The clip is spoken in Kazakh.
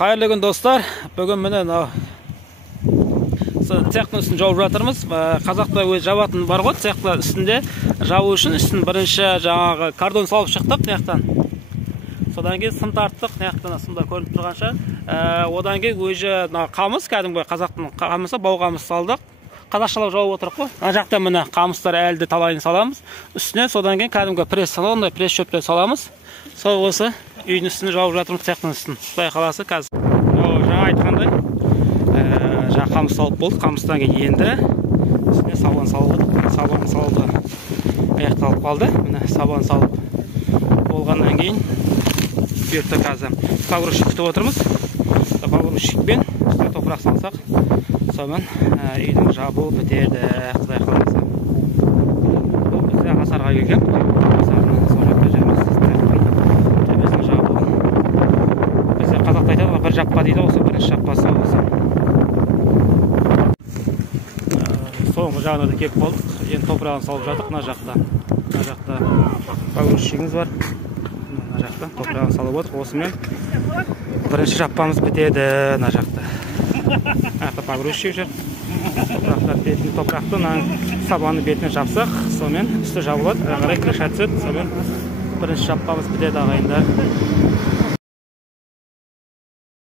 Қайырлы күн достар. Бүгін міне цехтың үстін жауып жатырмыз. Қазақта өз жабатын бар ғой, цехта үстінде жабу үшін үстін бірінші жаңағы кардон салып шықтық наяқтан. Содан кейін сым тарттық наяқтан, сымда көрініп тұрғанша. Одан кейін өзі қамыс, кәдімгі қазақтың қамысы, бау қамыс салдық. Қазақшалап жауып отырық қой. Ана жақта міне қамыстар әлді талайын саламыз. Үстіне содан кейін кәдімгі пресс салондай пресс шөптер саламыз. Сол осы үйдің үстін жауып жатырмыз, цехтың үстін. Құдай қаласы қазір. Жаңа айтқандай, жаңа қамыс салып болды. Қамыстан кейін енді үстіне сабан салып, сабан салды. Аяқталып қалды. Міне сабан салып болғаннан кейін бұйыртты қазір погрузчик күтіп отырмыз. Погрузчикпен үстіне топырақ салсақ, сонымен үйдің жабылып бітеді, құдай қаласа. Бұл бізде Қасарға келген. Қасарының сол жақта жүрміз. Төбесін жабылып. Бізде қазақта айтады, бір жаппа дейді, осы бірінші жаппасы осы. Соңғы жағына да келіп қалдық. Енді топырағын салып жатық мына жақта. Мына жақта погрузчигіміз бар. Мына жақта топырағын салып отыр. Осымен бірінші жаппамыз бітеді мына жақта. Аяқта погрузчик жүр. Топырақты сабаны бетіне жапсақ, сонымен үсті жабылады. Қарай крыша түседі, сонымен бірінші жаппамыз бітеді ағайындар.